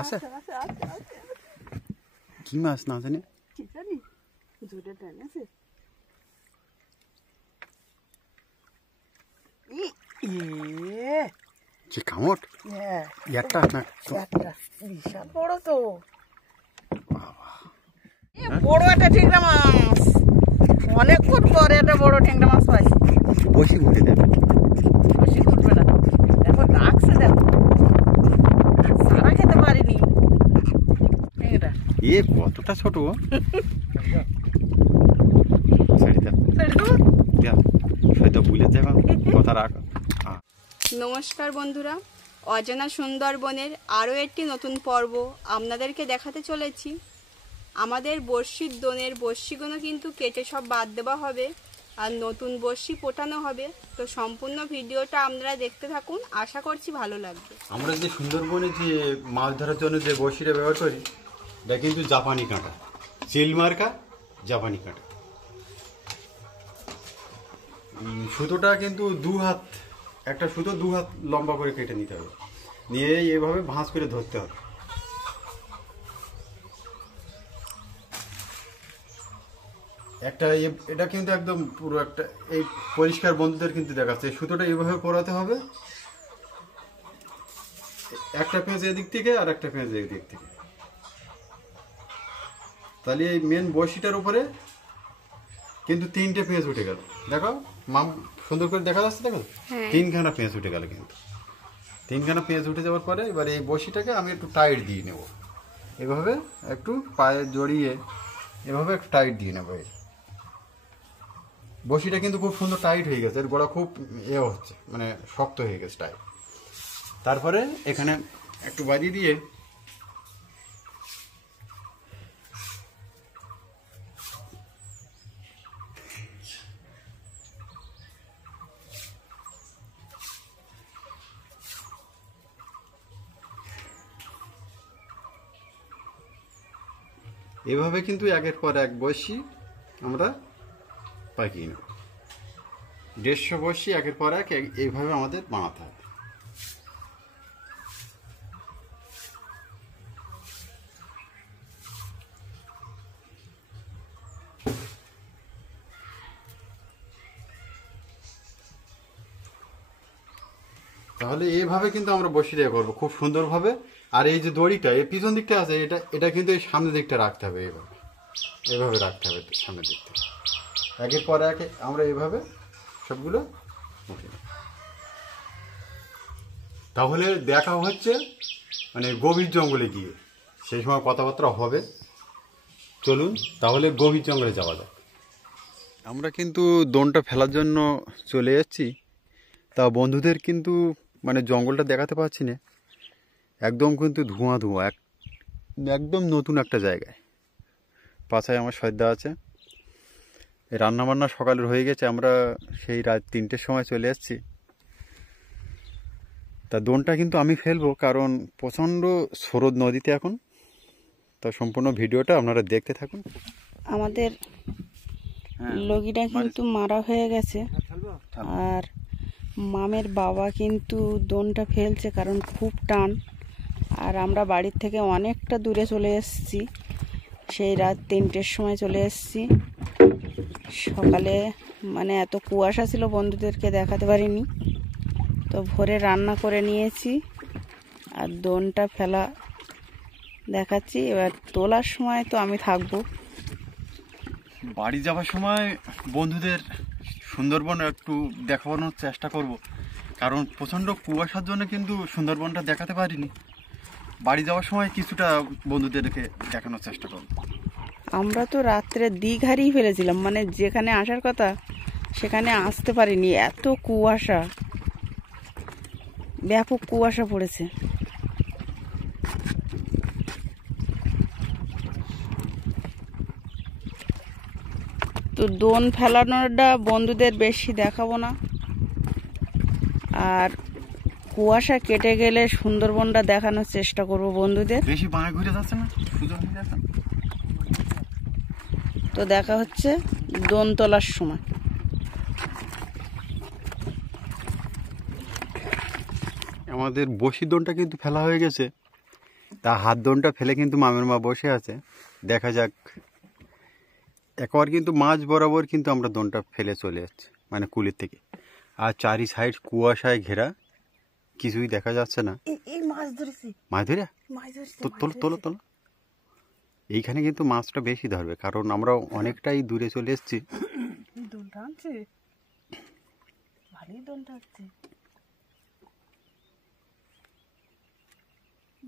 আছে কি মাছ না জানি কামট একটা না বিশাল বড় তো বড় একটা ঠেংরা মাছ অনেকক্ষণ পরে একটা বড় ঠেংরা মাছ পাইছি বসি ঘুরে দেবে বসি ঘুরবে না দেখো ডাকছে দেখো সারা খেতে পারিনি ঠেংরা এ কতটা ছোট ভুলে যাবা কথা রাখ। নমস্কার বন্ধুরা, অজানা সুন্দরবনের আরও একটি নতুন পর্ব আপনাদেরকে দেখাতে চলেছি। আমাদের বড়শির দোনের বড়শিগুলো কিন্তু কেটে সব বাদ দেওয়া হবে আর নতুন বড়শি পোটানো হবে। তো সম্পূর্ণ ভিডিওটা আপনারা দেখতে থাকুন, আশা করছি ভালো লাগবে। আমরা যে সুন্দরবনে যে মাছ ধরার জন্য যে বড়শিটা ব্যবহার করি এটা কিন্তু জাপানি কাঁটা, চিল মার্কা জাপানি কাঁটা। সুতোটা কিন্তু দু হাত, একটা সুতো 2 হাত লম্বা করে কেটে নিতে হবে, নিয়ে এভাবে ভাঁজ করে ধরতে হবে। একটা এটা কিন্তু একদম পুরো একটা এই পরিষ্কার বন্ধুদের কিন্তু দেখাচ্ছে। সুতোটা এইভাবে পরাতে হবে, একটা পেঁচ এদিক থেকে আর একটা পেঁচ এদিক থেকে, তাহলে এই মেন বড়শিটার উপরে কিন্তু 3টে পেঁচ উঠে গেল। দেখো মাম সুন্দর করে দেখা যাচ্ছে, দেখো 3খানা পেঁচ উঠে গেল। কিন্তু 3খানা পেঁচ উঠে যাওয়ার পরে এবার এই বড়শিটাকে আমি একটু টাইট দিয়ে নেব, এভাবে একটু পায়ে জড়িয়ে এভাবে একটু টাইট দিয়ে নেবো। এই বড়শিটা কিন্তু খুব সুন্দর টাইট হয়ে গেছে, এর গোড়া খুব হচ্ছে, মানে শক্ত হয়ে গেছে টাইট। তারপরে এখানে একটু বাজিয়ে দিয়ে এভাবে কিন্তু একের পর এক বড়শি আমরা পাকিয়ে নেব। 150 বড়শি একের পর এক এইভাবে আমাদের বানাতে হবে। তাহলে এইভাবে কিন্তু আমরা বড়শিটা করবো খুব সুন্দরভাবে। আর এই যে দড়িটা এই পিছন দিকটা আছে, এটা কিন্তু এই সামনের দিকটা রাখতে হবে, এইভাবে রাখতে হবে সামনের দিক থেকে। একের পর এক আমরা এইভাবে সবগুলো উঠে নেব। তাহলে দেখা হচ্ছে মানে গভীর জঙ্গলে গিয়ে, সেই সময় কথাবার্তা হবে। চলুন তাহলে গভীর জঙ্গলে যাওয়া যাক। আমরা কিন্তু দোনটা ফেলার জন্য চলে এসেছি, তা বন্ধুদের কিন্তু মানে জঙ্গলটা দেখাতে পারছি না, একদম কিন্তু ধোঁয়া ধোঁয়া, একদম নতুন একটা জায়গায়। পাশায় আমার সর্দা আছে, রান্নাবান্না সকালের হয়ে গেছে, আমরা সেই রাত 3টের সময় চলে এসেছি। তা দোনটা কিন্তু আমি ফেলবো, কারণ প্রচণ্ড স্রোত নদীতে এখন। তা সম্পূর্ণ ভিডিওটা আপনারা দেখতে থাকুন। আমাদের লগিটা কিন্তু মারা হয়ে গেছে, আর মামের বাবা কিন্তু দোনটা ফেলছে কারণ খুব টান। আর আমরা বাড়ির থেকে অনেকটা দূরে চলে এসেছি, সেই রাত 3টের সময় চলে এসেছি। সকালে মানে এত কুয়াশা ছিল বন্ধুদেরকে দেখাতে পারিনি, তো ভোরে রান্না করে নিয়েছি আর দোনটা ফেলা দেখাচ্ছি। এবার তোলার সময় তো আমি থাকবো। বাড়ি যাওয়ার সময় বন্ধুদের সুন্দরবন একটু দেখানোর চেষ্টা করব, কারণ প্রচণ্ড কুয়াশার জন্য কিন্তু সুন্দরবনটা দেখাতে পারিনি। বাড়ি যাওয়ার সময় কিছুটা বন্ধুদেরকে দেখানোর চেষ্টা করব। আমরা তো রাত্রে দীঘারই ফেলেছিলাম, মানে যেখানে আসার কথা সেখানে আসতে পারিনি, এত কুয়াশা, ব্যাপক কুয়াশা পড়েছে। তো দোন ফেলানোটা বন্ধুদের বেশি দেখাবো না, আর কুয়াশা কেটে গেলে সুন্দরবনটা দেখানোর চেষ্টা করব বন্ধুদের। বেশি বাঁয়ে ঘুরে যাচ্ছে না, সুযোগ নিয়ে যাচ্ছে। তো দেখা হচ্ছে দোন তোলার সময়। আমাদের বসির দোনটা কিন্তু ফেলা হয়ে গেছে, তা হাত দোনটা ফেলে কিন্তু মামের মা বসে আছে, দেখা যাক। একবার কিন্তু মাঝ বরাবর কিন্তু আমরা দোনটা ফেলে চলে যাচ্ছি, মানে কুলের থেকে। আর চারি সাইড কুয়াশায় ঘেরা, কিছুই দেখা যাচ্ছে না। এই মাছ ধরেছি, মাছ ধরে মাছ ধরেছি, তোলো তোলো তোলো। এইখানে কিন্তু মাছটা বেশি ধরবে, কারণ আমরা অনেকটাই দূরে চলে এসেছি। দোনটা আনছে, ভালোই দোনটা হচ্ছে।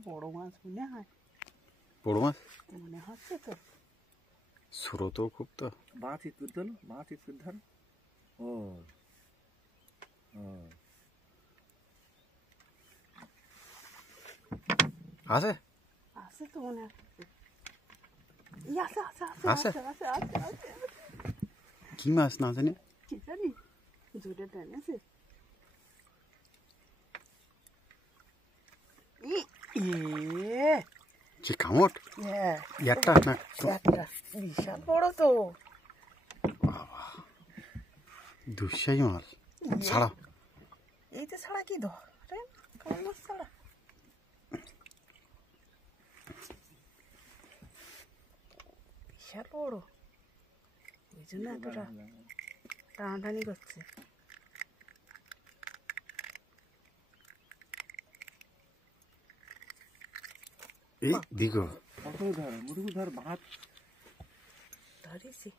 বড় মাছ মনে হয়, বড় মাছ মনে হচ্ছে তো। স্রোতও খুব তো। মাছ ইস্কুর ধর, মাছ ইস্কুর ধর। ও আছে আছে তো মনে হচ্ছে। আছে আছে আছে আছে? আছে আছে আছে আছে। কি মাছ না জানি? কি জানি, জোরে টেনেছে। যে কামট হ্যাঁ, একটা না, একটা বিশাল বড় তো। দুঃসাহী মাছ ছাড়া। এই তো ছাড়া কি ধরে, কোন মাছ ছাড়া? বিশাল বড়, ওই জন্য এতটা টানাটানি করছে। এই দিগো কত ধর, মুরগু ধর, ভাত ধরেছি।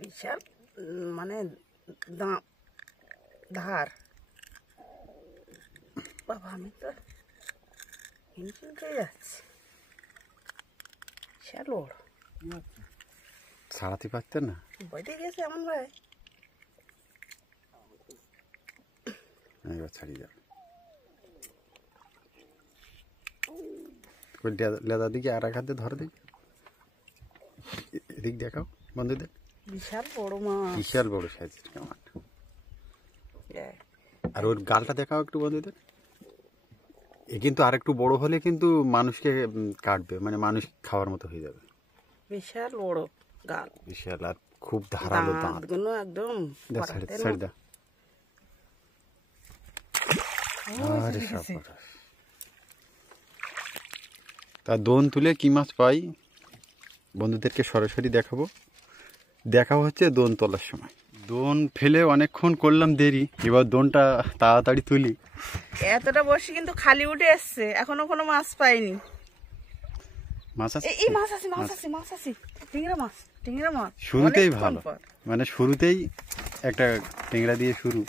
বিশাল মানে ধার। বাবা আমি তো হিমশিম খেয়ে যাচ্ছি, বিশাল বড়। ছাড়াতে পারতেন না? বইতে গেছে এমন ভাই। এবার ছাড়িয়ে যাবে। লেদা দিকে আর এক হাতে ধরে দিক, এদিক দেখাও বন্ধুদের। বিশাল বড় মাছ, বিশাল বড় সাইজের কামাট। হ্যাঁ। আর ওর গালটা দেখাও একটু বন্ধুদের। এ কিন্তু আর একটু বড় হলে কিন্তু মানুষকে কাটবে, মানে মানুষ খাওয়ার মতো হয়ে যাবে। বিশাল বড় গাল, বিশাল, আর খুব ধারালো দাঁত। দাঁতগুলো একদম ছেড়ে দাও। আরে সর্বনাশ। তা দোন তুলে কি মাছ পাই বন্ধুদেরকে সরাসরি দেখাবো। দেখা হচ্ছে দোন তোলার সময়। দোন ফেলে অনেকক্ষণ করলাম দেরি, এবার দোনটা তাড়াতাড়ি তুলি। এতটা বসে কিন্তু খালি উঠে এসছে, এখনো কোনো মাছ পাইনি। মাছ আছে, এই মাছ আছে, মাছ আছে, মাছ আছে, টিংরা মাছ, টিংরা মাছ। শুরুতেই অনেকক্ষণ ভালো, পর। মানে শুরুতেই একটা টেংরা দিয়ে শুরু।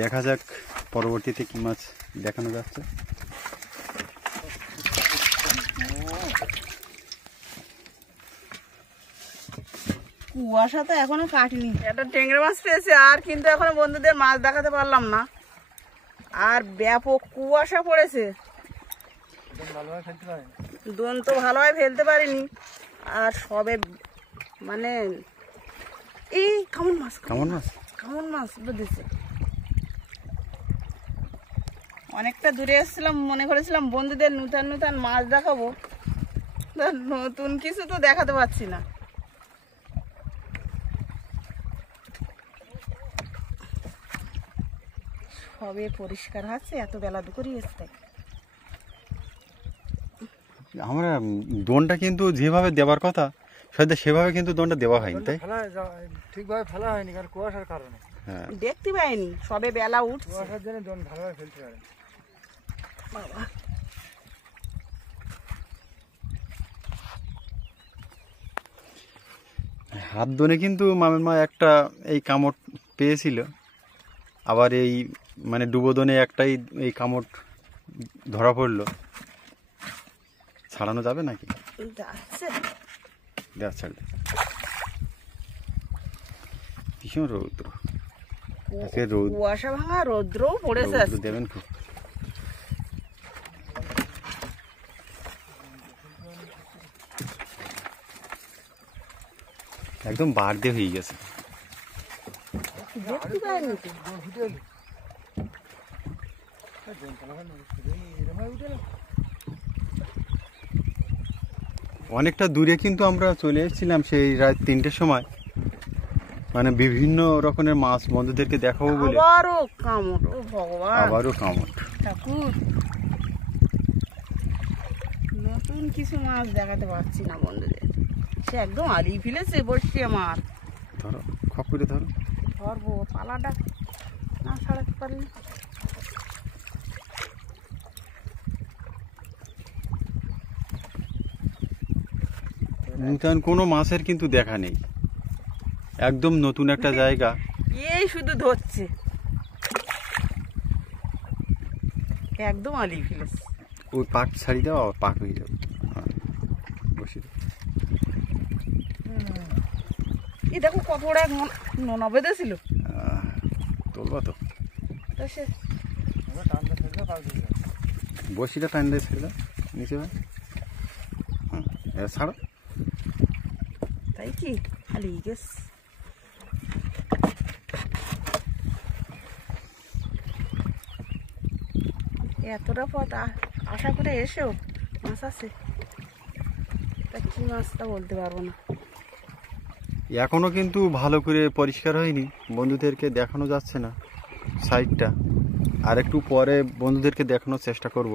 দেখা যাক পরবর্তীতে কি মাছ দেখানো যাচ্ছে। কুয়াশা তো এখনো কাটিনি। একটা টেংরা মাছ পেয়েছে, আর কিন্তু এখনো বন্ধুদের মাছ দেখাতে পারলাম না। আর ব্যাপক কুয়াশা পড়েছে, ভালোভাবে ফেলতে পারে। দোন তো ভালোভাবে ফেলতে পারিনি। আর সবে মানে এই কেমন মাছ, কেমন মাছ? কেমন মাছ বেঁধেছে। অনেকটা দূরে এসেছিলাম, মনে করেছিলাম বন্ধুদের নূতন নূতন মাছ দেখাবো, তা নতুন কিছু তো দেখাতে পারছি না। সবে পরিষ্কার হচ্ছে, এত বেলা দুপুরই এসছে। আমরা দোনটা কিন্তু যেভাবে দেওয়ার কথা সত্যি সেভাবে কিন্তু দোনটা দেওয়া হয়নি, তাই? ঠিকভাবে ফেলা হয়নি, কারণ কুয়াশার কারণে। হ্যাঁ, দেখতে পাইনি, সবে বেলা উঠছে। কুয়াশার জন্য দোন ভালোভাবে ফেলতে পারে। বাবা হাত দোনে কিন্তু মামের মা একটা এই কামড় পেয়েছিল, আবার এই মানে ডুবো দোনে একটাই এই কামড় ধরা পড়লো। ছাড়ানো যাবে নাকি? যাচ্ছে, দেখ ছাড় দে। ভীষণ রৌদ্র আজকে, কুয়াশা ভাঙা রৌদ্রও পড়েছে রৌদ্র আজকে। দেবেন খুব। একদম বাড়তে হয়ে গেছে। দেখতে পাইনি তো। অনেকটা দূরে কিন্তু আমরা চলে এসেছিলাম সেই রাত 3টের সময়। মানে বিভিন্ন রকমের মাছ বন্ধুদেরকে দেখাবো বলে আবারও কামড়, ও ভগবান আবারও কামড়। ঠাকুর, নতুন কিছু মাছ দেখাতে পারছি না বন্ধুদের। সে একদম আলিয়ে ফেলেছে বসছি আমার। ধরো, খপ করে ধরো। ধরবো, পালাটা না ছাড়াতে পারিনি। নতুন কোনো মাছের কিন্তু দেখা নেই, একদম নতুন একটা জায়গা। এই শুধু ধরছে, একদম আলিয়ে ফেলেছে। ওই পাক ছাড়ি দাও, আবার পাক হয়ে যাবে। হ্যাঁ, বসে দাও। এই দেখো কত বড় এক নোনা বেঁধেছিল। তুলবা তো, তা সে টানতে ফেলবে পাক দিয়ে যাবে। বসিটা টান দিয়ে ছেড়ে দাও নিচে ভাই। হুম, এবার ছাড়ো। তাই কি হারিয়ে গেছে। এতটা পথ আশা করে এসেও মাছ আছে, তা কি মাছটা বলতে পারবো না। এখনো কিন্তু ভালো করে পরিষ্কার হয়নি, বন্ধুদেরকে দেখানো যাচ্ছে না সাইডটা। আর একটু পরে বন্ধুদেরকে দেখানোর চেষ্টা করব।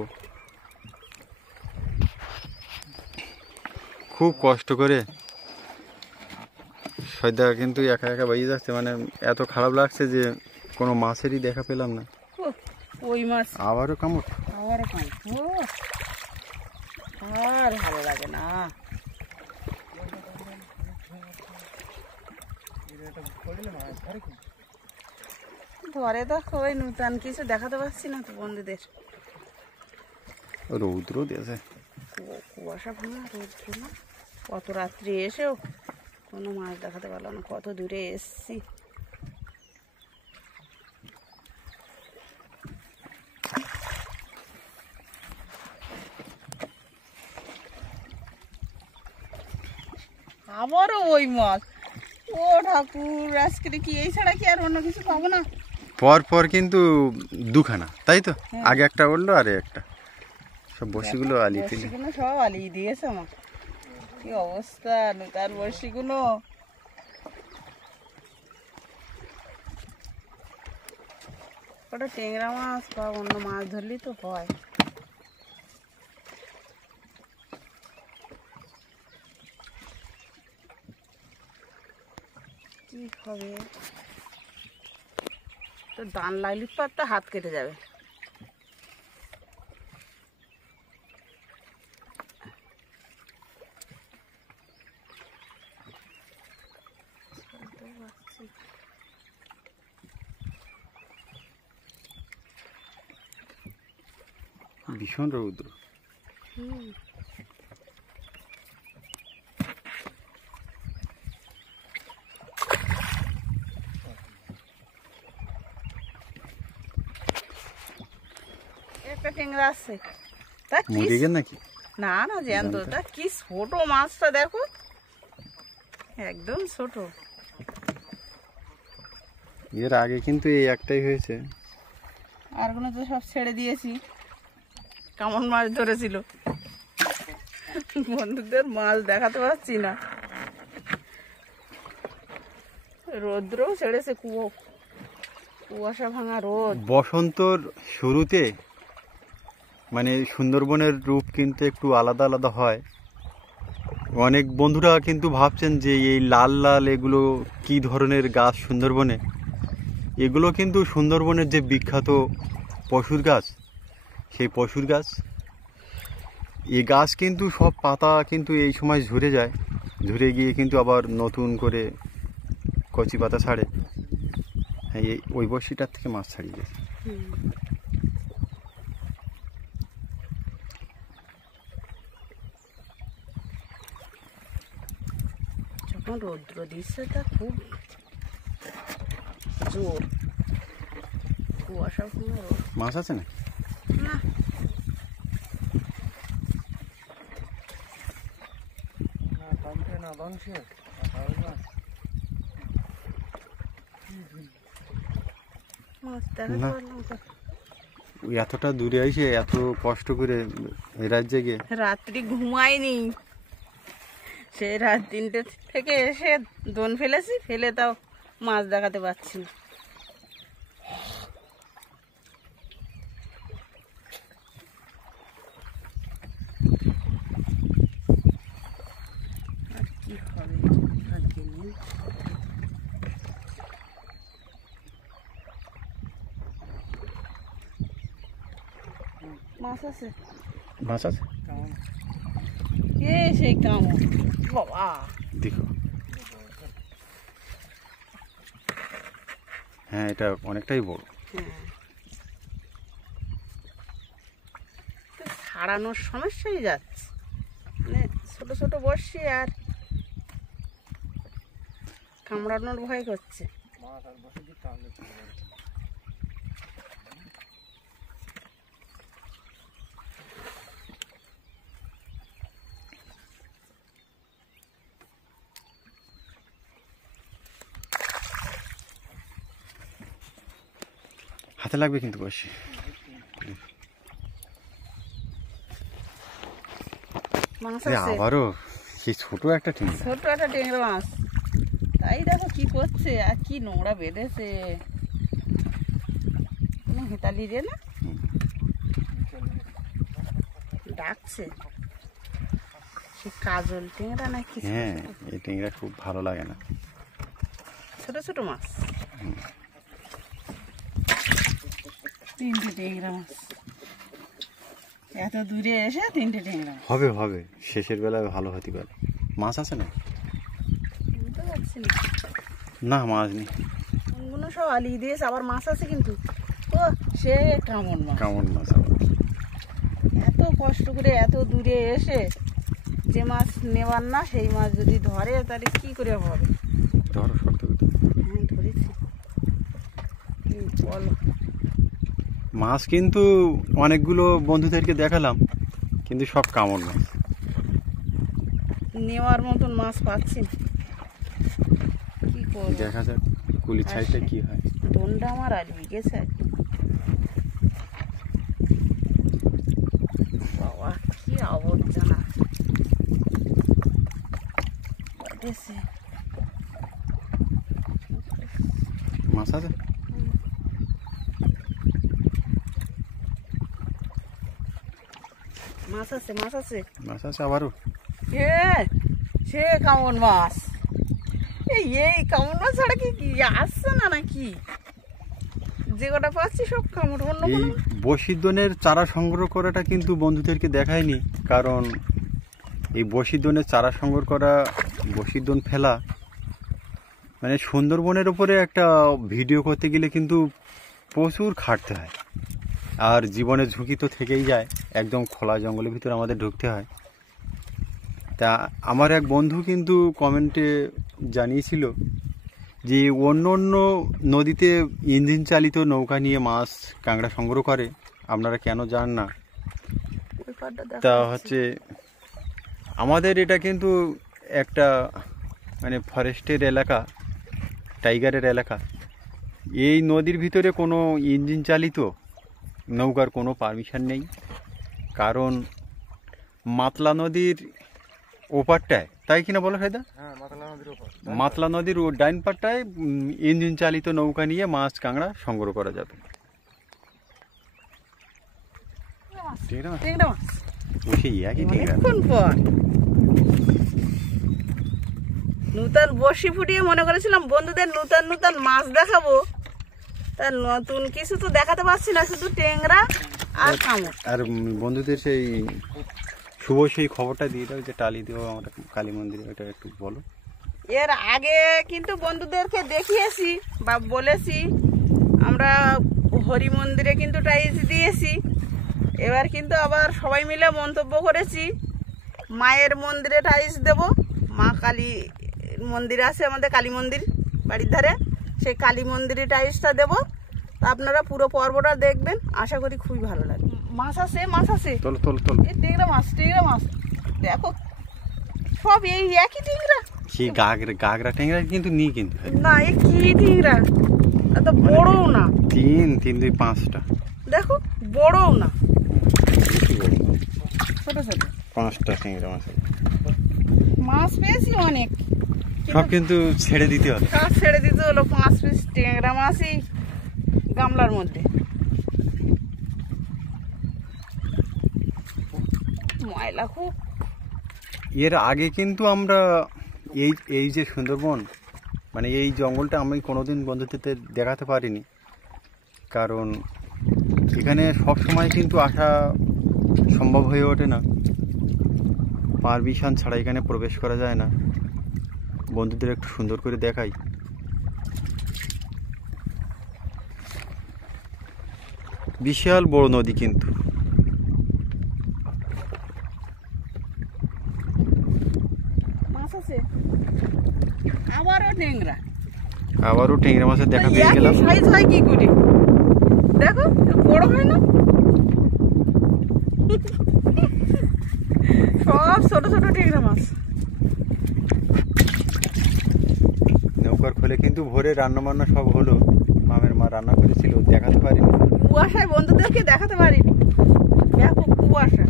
খুব কষ্ট করে সয়দা কিন্তু একা একা বাইয়ে যাচ্ছে, মানে এত খারাপ লাগছে যে কোনো মাছেরই দেখা পেলাম না। উহ, ওই মাছ আবারও কামড়। আবার আর ভালো লাগে না। ধরে তো ওই নতুন কিছু দেখাতে পারছি না তো বন্ধুদের। রৌদ্র দিয়েছে। কুয়াশা ভাঙা রৌদ্র না, কত রাত্রি এসেও কোনো মাছ দেখাতে পারলাম না। কত দূরে এসছি। আবারও ওই মাছ। ও ঠাকুর, আজকে কি এই ছাড়া কি আর অন্য কিছু পাবো না? পর পর কিন্তু দুখানা, তাই তো? হ্যাঁ। আগে একটা উঠলো আর একটা, সব বসিগুলো আলিয়ে ফেলি। বড়শিগুলো সব আলিয়ে দিয়েছে আমার। কি অবস্থা নতুন বড়শিগুলো। ওটা ট্যাংরা মাছ বা অন্য মাছ ধরলেই তো হয়। কি হবে তো, দান লাগলে তো হাত কেটে যাবে। ভীষণ রৌদ্র। একটা ট্যাংরা আছে, তা কি মরে গেল নাকি? না না জ্যান্ত, তা কি ছোট মাছটা দেখো, একদম ছোট। এর আগে কিন্তু এই একটাই হয়েছে। আর কোনো তো সব ছেড়ে দিয়েছি। কেমন মাছ ধরেছিল, বন্ধুদের মাছ দেখাতে পারছি না। রৌদ্রও ছেড়েছে, কুয়াশা ভাঙা রোদ। বসন্তর শুরুতে মানে সুন্দরবনের রূপ কিন্তু একটু আলাদা আলাদা হয়। অনেক বন্ধুরা কিন্তু ভাবছেন যে এই লাল লাল এগুলো কি ধরনের গাছ সুন্দরবনে। এগুলো কিন্তু সুন্দরবনের যে বিখ্যাত পশুর গাছ, সেই পশুর গাছ। এই গাছ কিন্তু সব পাতা কিন্তু এই সময় ঝরে যায়, ঝরে গিয়ে কিন্তু আবার নতুন করে কচি পাতা ছাড়ে। হ্যাঁ, এই ওই বড়শিটার থেকে মাছ ছাড়িয়ে গেছে। যখন রৌদ্র দিচ্ছে তা খুব জোর, কুয়াশা ভাঙা রোদ। মাছ আছে না? না, টানতে না বাংশে মাছ দেখাতে না। পারলাম তো। ওই এতটা দূরে এসে এত কষ্ট করে এই রাজ্যে গিয়ে রাত্রি ঘুমাইনি, সেই রাত 3টে থেকে এসে দোন ফেলেছি, ফেলে তাও মাছ দেখাতে পারছি না। আর কি হবে আজকে নিয়ে? মাছ আছে, মাছ আছে এ সেই কামড় বাবা। দেখো, হ্যাঁ এটা অনেকটাই বড়। হ্যাঁ, তো ছাড়ানোর সমস্যাই যাচ্ছে, মানে ছোট ছোট বড়শি আর কামড়ানোর ভয় করছে। মাছ আর বসে দিয়ে টানলে চলে যাবে। হাতে লাগবে কিন্তু বসে। মাছ এ আছে, আবারও সেই ছোট একটা টিম। ছোট একটা ট্যাংরা মাছ। তাই দেখো কি করছে আর কি নোংরা বেঁধেছে। কোনো হেতালি রে না, ডাকছে সে কাজল ট্যাংরা নাকি? হ্যাঁ, এই টিংরা খুব ভালো লাগে না। ছোট ছোট মাছ, তিনটে ট্যাংরা মাছ এত দূরে এসে তিনটে ট্যাংরা মাছ। হবে হবে, শেষের বেলায় ভালো হতে পারে। মাছ আছে না? বুঝতে পারছি না, না মাছ নেই। কোনগুলো সব আলিয়ে দিয়েছে, আবার মাছ আছে কিন্তু। ও সে কামড় মাছ। কেমন মাছ আবার? এত কষ্ট করে এত দূরে এসে যে মাছ নেবার না সেই মাছ যদি ধরে তাহলে কি করে হবে? ধরো শক্ত করে। হ্যাঁ ধরেছি। কি বলো, মাছ কিন্তু অনেকগুলো বন্ধুদেরকে দেখালাম, কিন্তু সব কামড় মাছ। নেওয়ার মতন মাছ পাচ্ছি না, কি করবো? দেখা যাক কুলি ছাইতে কি হয়। দোনটা আমার আলবি গেছে একদম। বাবা কি আবর্জনা বাঁধেছে। মাছ আছে? মাছ আছে, মাছ আছে। মাছ আছে আবারও? সে কামড় মাছ। এই কামড় মাছ ছাড়া কি আসছে না নাকি? যে কটা পাচ্ছি সব কামড়। অন্য এই কোনো বসিদনের চারা সংগ্রহ করাটা কিন্তু বন্ধুদেরকে দেখায়নি, কারণ এই বসিদনের চারা সংগ্রহ করা, বসিদন ফেলা, মানে সুন্দরবনের উপরে একটা ভিডিও করতে গেলে কিন্তু প্রচুর খাটতে হয়, আর জীবনের ঝুঁকি তো থেকেই যায়। একদম খোলা জঙ্গলের ভিতরে আমাদের ঢুকতে হয়। তা আমার এক বন্ধু কিন্তু কমেন্টে জানিয়েছিল যে অন্য অন্য নদীতে ইঞ্জিন চালিত নৌকা নিয়ে মাছ কাঁকড়া সংগ্রহ করে, আপনারা কেন যান না? ওই পাড়টা দেখা তা যাচ্ছে। হচ্ছে আমাদের এটা কিন্তু একটা মানে ফরেস্টের এলাকা, টাইগারের এলাকা। এই নদীর ভিতরে কোনো ইঞ্জিন চালিত নৌকার কোনো পারমিশন নেই, কারণ মাতলা নদীর ওপারটায়, তাই কিনা বলো ফায়দা? হ্যাঁ, মাতলা নদীর উপর। মাতলা নদীর ও ডাইন পাড়টায় ইঞ্জিন চালিত নৌকা নিয়ে মাছ কাঁকড়া সংগ্রহ করা যাবে। ঠিক না? ট্যাংরা মাছ বসে একই ঠিক আছে। অনেকক্ষণ পর নূতন বড়শি ফুটিয়ে মনে করেছিলাম বন্ধুদের নূতন নূতন মাছ দেখাবো, তা নতুন কিছু তো দেখাতে পারছি না, শুধু ট্যাংরা আর কামড়। আর বন্ধুদের সেই শুভ সেই খবরটা দিয়ে দাও যে টালি দেবো আমরা কালী মন্দিরে, ওটা একটু বলো। এর আগে কিন্তু বন্ধুদেরকে দেখিয়েছি বা বলেছি আমরা হরি মন্দিরে কিন্তু টাইলস দিয়েছি। এবার কিন্তু আবার সবাই মিলে মন্তব্য করেছি মায়ের মন্দিরে টাইলস দেব। মা কালী মন্দির আছে আমাদের, কালী মন্দির বাড়ির ধারে, সেই কালী মন্দিরে টাইলসটা দেবো। তা আপনারা পুরো পর্বটা দেখবেন, আশা করি খুবই ভালো লাগবে। মাছ আছে, মাছ আছে। তোলো তোলো তোলো। এই ট্যাংরা মাছ, ট্যাংরা মাছ দেখো সব এই একই ট্যাংরা। সেই গাগরা ট্যাংরা কিন্তু নিই কিন্তু না এ কি ট্যাংরা, এত বড়ও না। 3 3 2 5টা, দেখো বড়ও না, বেশি বড় না। ছোট ছোট 5টা ট্যাংরা মাছ আছে। মাছ পেয়েছি অনেক, সব কিন্তু ছেড়ে দিতে হবে। সব ছেড়ে দিতে হলো, 5 পিস ট্যাংরা মাছই গামলার মধ্যে। ময়লা খুব। এর আগে কিন্তু আমরা এই যে সুন্দরবন, মানে এই জঙ্গলটা আমি কোনোদিন বন্ধুদের দেখাতে পারিনি, কারণ এখানে সব সময় কিন্তু আসা সম্ভব হয়ে ওঠে না, পারমিশন ছাড়া এখানে প্রবেশ করা যায় না। বন্ধুদের একটু সুন্দর করে দেখাই। বিশাল বড় নদী কিন্তু। মাছ আছে, আবারও ট্যাংরা। আবারও ট্যাংরা মাছের দেখা পেয়ে গেলাম। সাইজ হয় কি করে দেখো, বড় হয় না? সব ছোট ছোট ট্যাংরা মাছ। নৌকার খোলে কিন্তু ভোরে রান্না বান্না সব হলো, মামের মা রান্না করেছিল, দেখাতে পারিনি। কুয়াশায় বন্ধুদেরকে দেখাতে পারিনি, ব্যাপক কুয়াশা।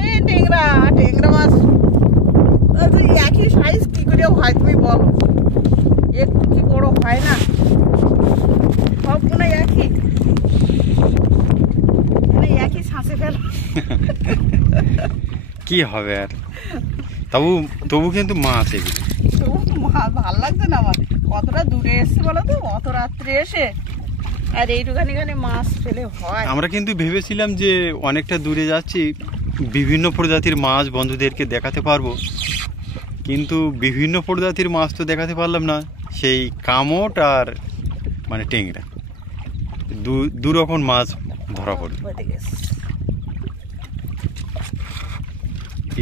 এই ট্যাংরা ট্যাংরা মাছ একই সাইজ কি করে হয় তুমি বলো? একটু কি বড় হয় না? সবগুলো একই, মানে একই ছাঁচে ফেলা। কি হবে আর, তবু কিন্তু মাছ এগুলো। ভাল লাগছে না আমার, কতটা দূরে এসছে বলো তো, অত রাত্রে এসে আর এইটুখানি মাছ ফেলে হয়। আমরা কিন্তু ভেবেছিলাম যে অনেকটা দূরে যাচ্ছি, বিভিন্ন প্রজাতির মাছ বন্ধুদেরকে দেখাতে পারবো, কিন্তু বিভিন্ন প্রজাতির মাছ তো দেখাতে পারলাম না। সেই কামট আর মানে ট্যাংরা, দু রকম মাছ ধরা পড়ল।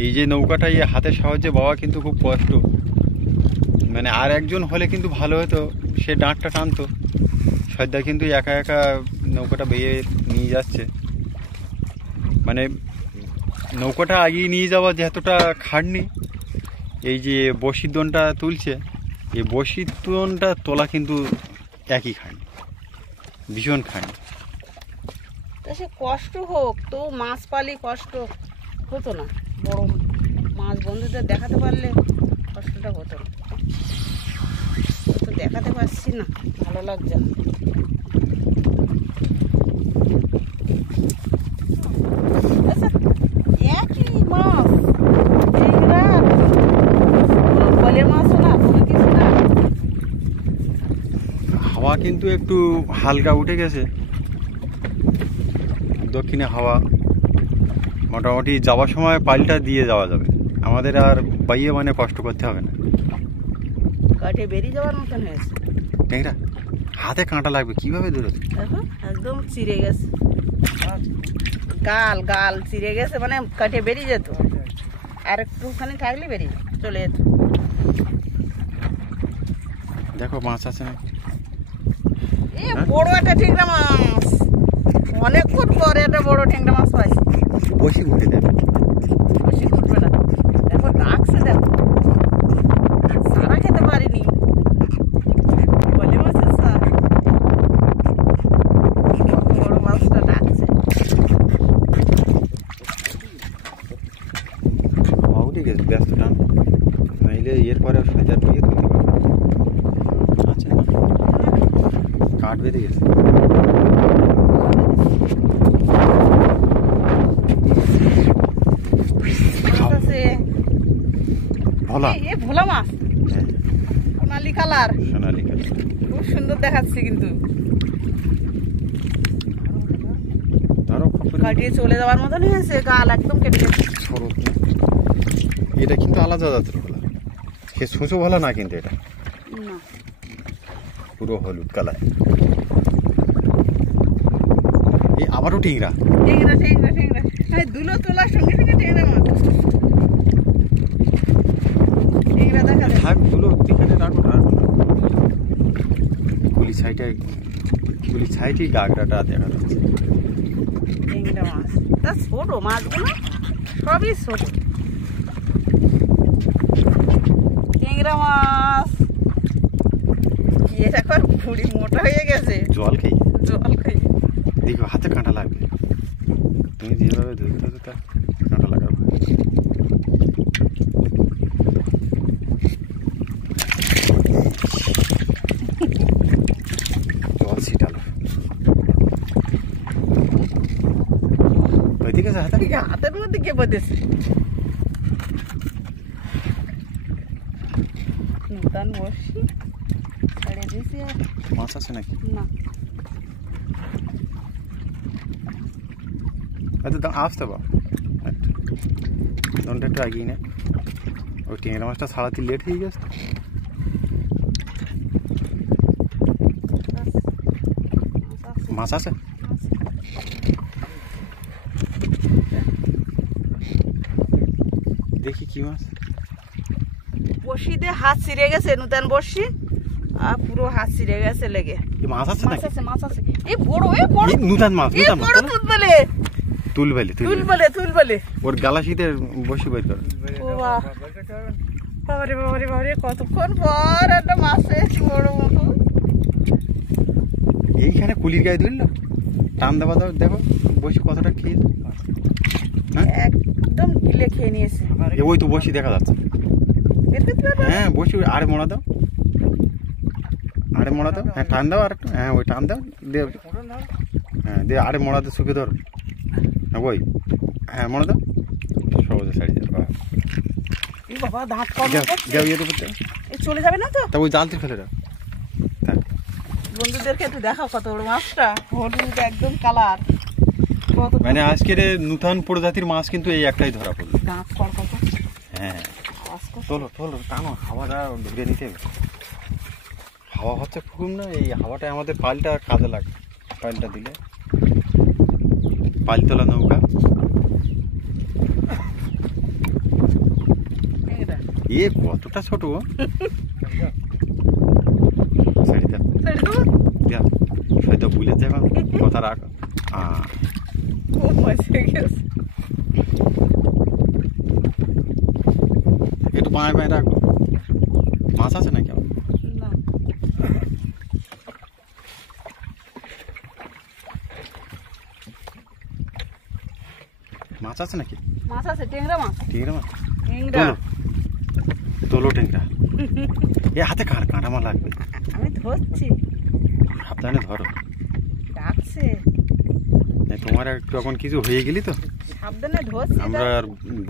এই যে নৌকাটা এই হাতের সাহায্যে বাবা কিন্তু খুব কষ্ট, মানে আর একজন হলে কিন্তু ভালো হতো, সে ডাঁটটা টানতো। সর্দার কিন্তু একা একা নৌকাটা বেয়ে নিয়ে যাচ্ছে, মানে নৌকাটা আগিয়ে নিয়ে যাওয়া যতটা খাটনি, এই যে বড়শির দোনটা তুলছে, এই বড়শির দোনটা তোলা কিন্তু একই খাটনি, ভীষণ খাটনি। তা সে কষ্ট হোক, তো মাছ পালি কষ্ট হতো না, বড় মাছ বন্ধুদের দেখাতে পারলে কষ্টটা হতো না। তো দেখাতে পারছি না, ভালো লাগছে না। আচ্ছা, একই মাছ, ট্যাংরা, কোনো বলে মাছও না, কোনো কিছু না। হাওয়া কিন্তু একটু হালকা উঠে গেছে, দক্ষিণে হাওয়া, মোটামুটি যাওয়ার সময় পাল্টা দিয়ে যাওয়া যাবে, আমাদের আর বাইয়ে মানে কষ্ট করতে হবে না। কাঠে বেরিয়ে যাওয়ার মতন হয়েছে। ট্যাংরা হাতে কাঁটা লাগবে, কিভাবে দূরতে? দেখো একদম চিড়ে গেছে, গাল গাল চিড়ে গেছে, মানে কাঠে বেরিয়ে যেত, আর একটুখানি থাকলে বেরিয়ে চলে যেত। দেখো মাছ আছে না, এ বড় একটা ট্যাংরা মাছ, অনেকক্ষণ পরে একটা বড় ট্যাংরা মাছ পাইছি। বসি উঠে দেবে, বেশি উঠবে না, দেখো ডাকছে, দেখো সারা খেতে পারিনি, বলে মাছের সার, বড় মাছটা ডাকছে। হাওয়া উঠে গেছে, ব্যস্ত টান, নাইলে এরপরে সজার পেয়ে তুলতে পারবে। আচ্ছা কাঠ বেঁধে গেছে। ভোলা, এ ভোলা মাছ, হ্যাঁ সোনালি কালার, সোনালি কালার, খুব সুন্দর দেখাচ্ছে কিন্তু, কাটিয়ে চলে যাওয়ার মতনই হয়েছে, গাল একদম কেটে গেছে। এটা কিন্তু আলাদা জাতের ভোলা, সে ছোঁচো ভোলা না কিন্তু, এটা না, পুরো হলুদ কালার। এই আবারও টিংরা, ট্যাংরা ট্যাংরা ট্যাংরা, দুলো তোলার সঙ্গে সঙ্গে ট্যাংরা মাছ, ট্যাংরা দেখা যায়। থাক দুলো এখানে রাখো, রাখো না, গুলি ছাইটেই গাগরাটা দেখা যাচ্ছে। ট্যাংরা মাছ, তা ছোট মাছগুলো সবই ছোট। ট্যাংরা মাছ এটা কর ভুড়ি মোটা হয়ে গেছে, জল খেয়ে জল খাই। দেখো হাতে কাঁটা লাগবে, তুমি যেভাবে ধরতে হবে তার কাঁটা লাগাবে। এদিকে হাতের মধ্যে কে বসেছে নতুন বসি ছেড়ে দিয়েছি আর মাছ আছে নাকি? না আচ্ছা আসতে বা দনটা একটু আগিয়ে না, ওই ট্যাংরা মাছটা ছাড়াতে লেট হয়ে গেছে। মাছ আছে? দেখি কি মাছ। বসি দিয়ে হাত ছিঁড়ে গেছে নতুন বসি আর পুরো হাত ছিঁড়ে গেছে লেগে। মাছ আছে মাছ নাকি? আছে মাছ আছে এই বড় এই নূতন মাছ, এই নূতন মাছ বড় তুলবেলে তুলবেলে ওর গালা শীতে বসে বের করে। ও বাবারে বাবারে বাবারে কতক্ষণ পর একটা মাছ পেয়েছি বড় মতো। এইখানে কুলির গায়ে ধরল টান দেওয়া দাও, দেখো বসি কতটা খেয়ে একদম গিলে খেয়ে নিয়েছে। ওই তো বসি দেখা যাচ্ছে। হ্যাঁ বসি আরে মোড়া দাও, আরে মোড়া দাও, হ্যাঁ টান দাও আর একটু, হ্যাঁ ওই টান দাও দে, হ্যাঁ দে আরে মোড়া দে শুকে ধর, হ্যাঁ ওই হ্যাঁ মোড়া দাও সহজে ছাড়ি যাবে। বাবা দাঁত কম যাও ইয়ে করতে চলে যাবে না তো? তা ওই জালতে ফেলে দাও। বন্ধুদেরকে একটু দেখাও কত বড় মাছটা, হলুদ একদম কালার। মানে আজকের নূতন প্রজাতির মাছ কিন্তু এই একটাই ধরা পড়লো। দাঁত কর কত। হ্যাঁ চলো চলো টানো, হাওয়াটা ঘুরে নিতে হবে। হাওয়া হচ্ছে খুব না, এই হাওয়াটা আমাদের পালটা কাজে লাগে। পালটা দিলে পালতলা নৌকা এ কতটা ছোট হয়তো ভুলে যাবে কথা রাখ। একটু পায়ে পায়ে রাখো। মাছ আছে নাকি? মাছ আছে নাকি? মাছ আছে, টেংরা মাছ। টেংরা মাছ টেংরা তোলো টেংরা। এ হাতে কাঁটা মাছ লাগবে। আমি ধরছি, সাবধানে ধরো। ডাকছে তোমার একটু এখন কিছু হয়ে গেলি তো সাবধানে ধরছি। আমরা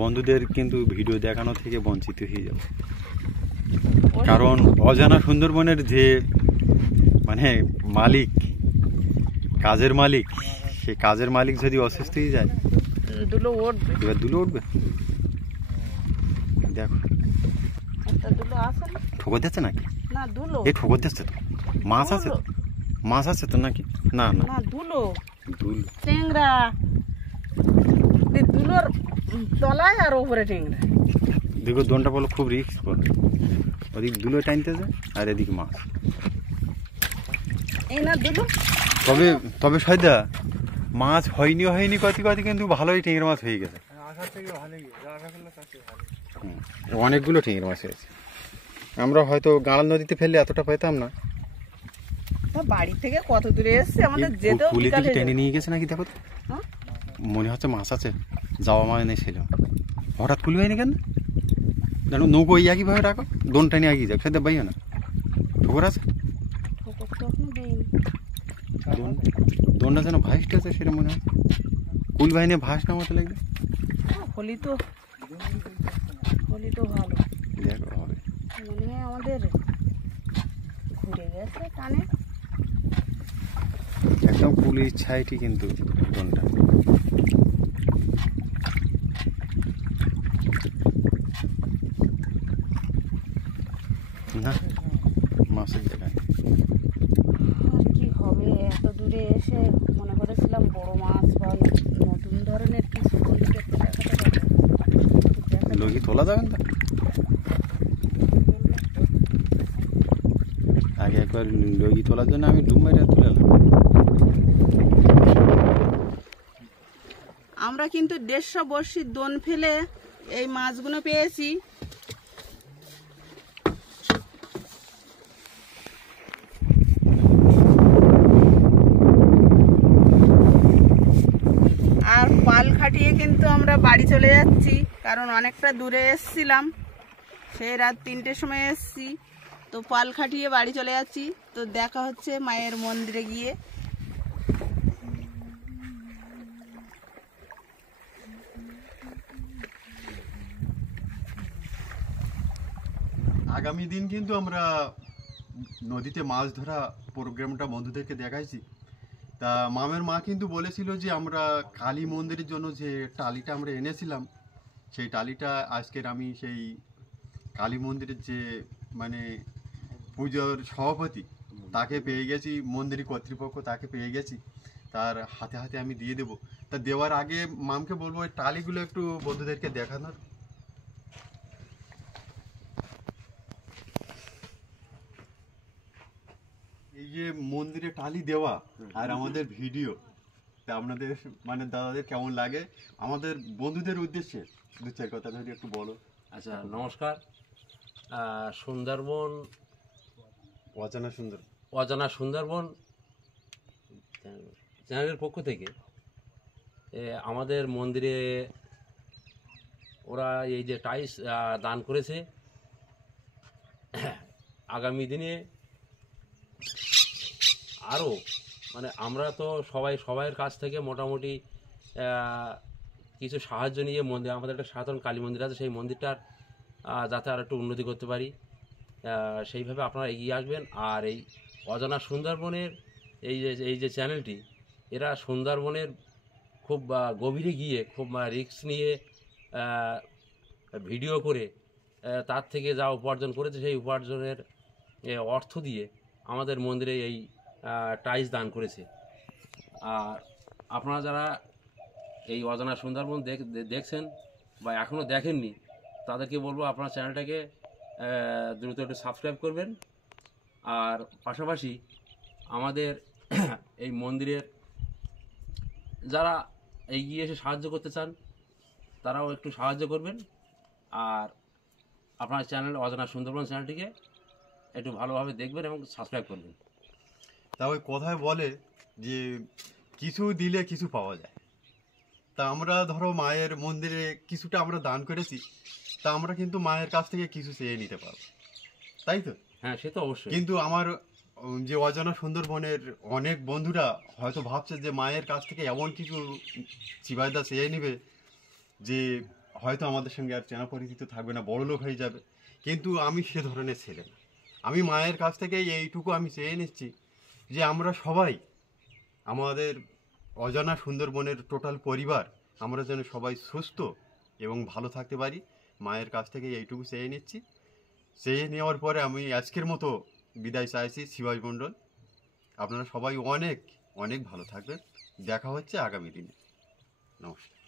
বন্ধুদের কিন্তু ভিডিও দেখানো থেকে বঞ্চিত হয়ে যাব, কারণ অজানা সুন্দরবনের যে মানে মালিক, কাজের মালিক, সেই কাজের মালিক যদি অসুস্থ হয়ে যায় দুলো উঠবে। এবার দুলো উঠবে। দেখো একটা দুলো আছে না? ঠোকর দিচ্ছে নাকি? না দুলো। এই ঠোকর দিচ্ছে তো। মাছ আছে, মাছ আছে তো নাকি? না না না দুলো দুল টেংরা। দুলোর তলায় আর উপরে টেংরা। দেখো দোনটা বলো খুব রিস্ক বলো, ওদিক দুলো টানতে যায় আর এদিকে মাছ। এই না দুলো। তবে তবে সয়দা মাছ হয়নি কতি কিন্তু ভালোই টেংরা মাছ হয়ে গেছে। অনেকগুলো টেংরা মাছ হয়েছে। আমরা হয়তো গাঁড়াল নদীতে ফেললে এতটা পেতাম না। বাড়ি থেকে কত দূরে এসছে, আমাদের যেতেও কুলি থেকে টেনে নিয়ে গেছে নাকি? দেখো তো মনে হচ্ছে মাছ আছে, যাওয়া মানে ছিল। হঠাৎ কুলি হয়নি কেন জানো? নৌকো একইভাবে রাখো, দোন টেনে এগিয়ে যাক, সেটা বাইও না। ঠোকর আছে, দোনটা যেন ভাসতে আছে সেটা মনে হয়। কুল বাহিনী ভাস না মতো লাগবে। হলি তো ভালো দেখো হবে মনে হয় আমাদের ঘুরে গেছে টানে। একদম কুলির ছাইটি কিন্তু দোনটা। না মাছের জায়গায় আর কি হবে, এত দূরে এসে মনে করেছিলাম বড় মাছ বা নতুন ধরনের কিছু। লগি তোলা যাবে না? আগে একবার লগি তোলার জন্য আমি ডুব মেরে তুলে এলাম। আমরা কিন্তু 150 বড়শির দোন ফেলে এই মাছগুলো পেয়েছি। আর পাল খাটিয়ে কিন্তু আমরা বাড়ি চলে যাচ্ছি, কারণ অনেকটা দূরে এসছিলাম। সেই রাত 3টের সময় এসছি, তো পাল খাটিয়ে বাড়ি চলে যাচ্ছি। তো দেখা হচ্ছে মায়ের মন্দিরে গিয়ে। আগামী দিন কিন্তু আমরা নদীতে মাছ ধরা প্রোগ্রামটা বন্ধুদেরকে দেখাইছি। তা মামের মা কিন্তু বলেছিল যে আমরা কালী মন্দিরের জন্য যে টালিটা আমরা এনেছিলাম, সেই টালিটা আজকের আমি সেই কালী মন্দিরের যে মানে পুজোর সভাপতি তাকে পেয়ে গেছি, মন্দির কর্তৃপক্ষ তাকে পেয়ে গেছি, তার হাতে হাতে আমি দিয়ে দেবো। তা দেওয়ার আগে মামকে বলবো ওই টালিগুলো একটু বন্ধুদেরকে দেখানোর। এই যে মন্দিরে টালি দেওয়া আর আমাদের ভিডিও, তা আপনাদের মানে দাদাদের কেমন লাগে, আমাদের বন্ধুদের উদ্দেশ্যে দু চার কথা ধরে একটু বলো। আচ্ছা, নমস্কার। সুন্দরবন অজানা সুন্দরবন চ্যানেলের পক্ষ থেকে আমাদের মন্দিরে ওরা এই যে টাইলস দান করেছে, আগামী দিনে আরও মানে আমরা তো সবাইয়ের কাছ থেকে মোটামুটি কিছু সাহায্য নিয়ে মন্দির, আমাদের একটা সাধারণ কালী মন্দির আছে, সেই মন্দিরটার যাতে আর একটু উন্নতি করতে পারি সেইভাবে আপনারা এগিয়ে আসবেন। আর এই অজানা সুন্দরবনের এই যে চ্যানেলটি, এরা সুন্দরবনের খুব গভীরে গিয়ে খুব রিস্ক নিয়ে ভিডিও করে তার থেকে যা উপার্জন করেছে সেই উপার্জনের অর্থ দিয়ে আমাদের মন্দিরে এই টাইলস দান করেছে। আর আপনারা যারা এই অজানা সুন্দরবন দেখছেন বা এখনও দেখেননি, তাদেরকে বলবো আপনার চ্যানেলটাকে দ্রুত একটু সাবস্ক্রাইব করবেন। আর পাশাপাশি আমাদের এই মন্দিরের যারা এগিয়ে এসে সাহায্য করতে চান তারাও একটু সাহায্য করবেন। আর আপনার চ্যানেল অজানা সুন্দরবন চ্যানেলটিকে একটু ভালোভাবে দেখবেন এবং সাবস্ক্রাইব করবেন। তা ওই কথায় বলে যে কিছু দিলে কিছু পাওয়া যায়। তা আমরা ধরো মায়ের মন্দিরে কিছুটা আমরা দান করেছি, তা আমরা কিন্তু মায়ের কাছ থেকে কিছু চেয়ে নিতে পারবো, তাই তো? হ্যাঁ, সে তো অবশ্যই। কিন্তু আমার যে অজানা সুন্দরবনের অনেক বন্ধুরা হয়তো ভাবছে যে মায়ের কাছ থেকে এমন কিছু চিবাইদা চেয়ে নেবে যে হয়তো আমাদের সঙ্গে আর চেনা পরিচিত থাকবে না, বড় লোক হয়ে যাবে। কিন্তু আমি সে ধরনের ছেলে না। আমি মায়ের কাছ থেকে এইটুকু আমি চেয়ে নিচ্ছি যে আমরা সবাই, আমাদের অজানা সুন্দরবনের টোটাল পরিবার, আমরা যেন সবাই সুস্থ এবং ভালো থাকতে পারি। মায়ের কাছ থেকে এইটুকু চেয়ে নিচ্ছি। চেয়ে নেওয়ার পরে আমি আজকের মতো বিদায় চাইছি। শিবাজ মণ্ডল, আপনারা সবাই অনেক অনেক ভালো থাকবেন। দেখা হচ্ছে আগামী দিনে। নমস্কার।